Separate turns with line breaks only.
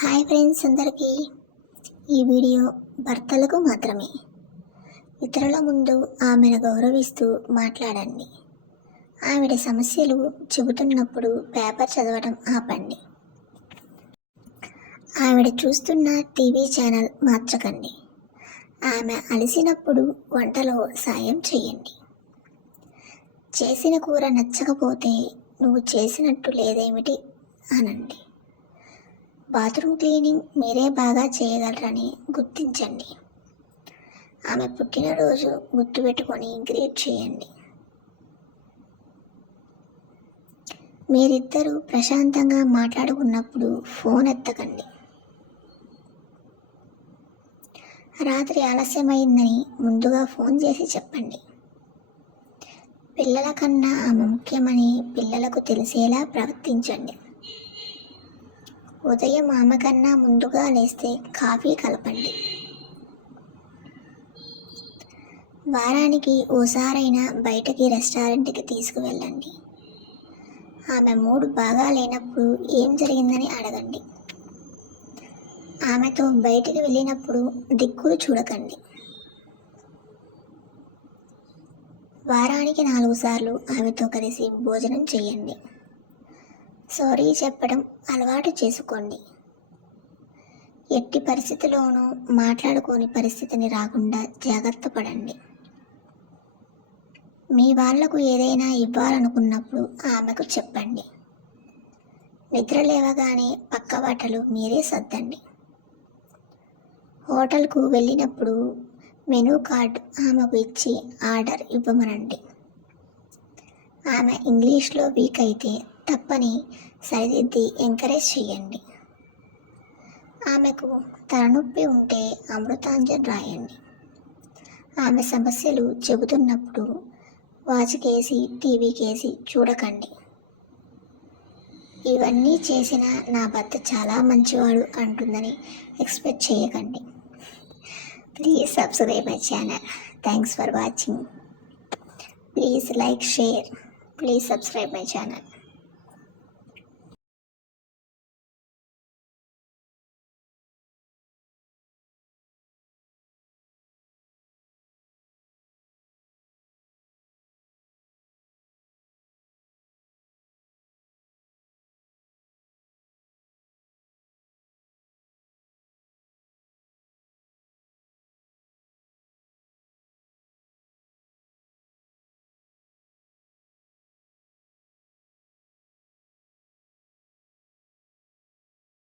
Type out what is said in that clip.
Hi friends అందరికీ. ఈ video భర్తలకు మాత్రమే. ఇతరుల ముందు ఆమెను గౌరవిస్తూ మాట్లాడండి. ఆవిడ సమస్యలు చెబుతున్నప్పుడు పేపర్ చదవడం ఆపండి. ఆవిడ చూస్తున్న టీవీ ఛానల్ మార్చకండి. ఆమె అలసినప్పుడు వంటలో సాయం చేయండి. చేసిన కూర నచ్చకపోతే నువ్వు చేసినట్టు లేదేమిటి అనండి. బాత్రూమ్ క్లీనింగ్ మీరే బాగా చేయగలరని గుర్తించండి. ఆమె పుట్టినరోజు గుర్తుపెట్టుకొని గ్రేట్ చేయండి. మీరిద్దరూ ప్రశాంతంగా మాట్లాడుకున్నప్పుడు ఫోన్ ఎత్తకండి. రాత్రి ఆలస్యమైందని ముందుగా ఫోన్ చేసి చెప్పండి. పిల్లల కన్నా ఆమె ముఖ్యమని పిల్లలకు తెలిసేలా ప్రవర్తించండి. ఉదయం ఆమె కన్నా ముందుగా లేస్తే కాఫీ కలపండి. వారానికి ఓసారైనా బయటకి రెస్టారెంట్కి తీసుకువెళ్ళండి. ఆమె మూడు బాగా లేనప్పుడు ఏం జరిగిందని అడగండి. ఆమెతో బయటికి వెళ్ళినప్పుడు దిక్కులు చూడకండి. వారానికి నాలుగు సార్లు ఆమెతో కలిసి భోజనం చేయండి. సారీ చెప్పడం అలవాటు చేసుకోండి. ఎట్టి పరిస్థితిలోనూ మాట్లాడుకోని పరిస్థితిని రాకుండా జాగ్రత్త పడండి. మీ వాళ్ళకు ఏదైనా ఇవ్వాలనుకున్నప్పుడు ఆమెకు చెప్పండి. నిద్ర లేవగానే పక్క బట్టలు మీరే సర్దండి. హోటల్కు వెళ్ళినప్పుడు మెనూ కార్డ్ ఆమెకు ఇచ్చి ఆర్డర్ ఇవ్వమనండి. ఆమె ఇంగ్లీష్లో వీక్ అయితే తప్పని సరిదిద్ది ఎంకరేజ్ చేయండి ఆమెకు తలనొప్పి ఉంటే అమృతాంజన్ రాయండి. ఆమె సమస్యలు చెబుతున్నప్పుడు వాచ్కేసి టీవీకేసి చూడకండి. ఇవన్నీ చేసిన నా భర్త చాలా మంచివాడు అంటుందని ఎక్స్పెక్ట్ చేయకండి. Please subscribe my channel. Thanks for watching. Please like share. Please subscribe my channel.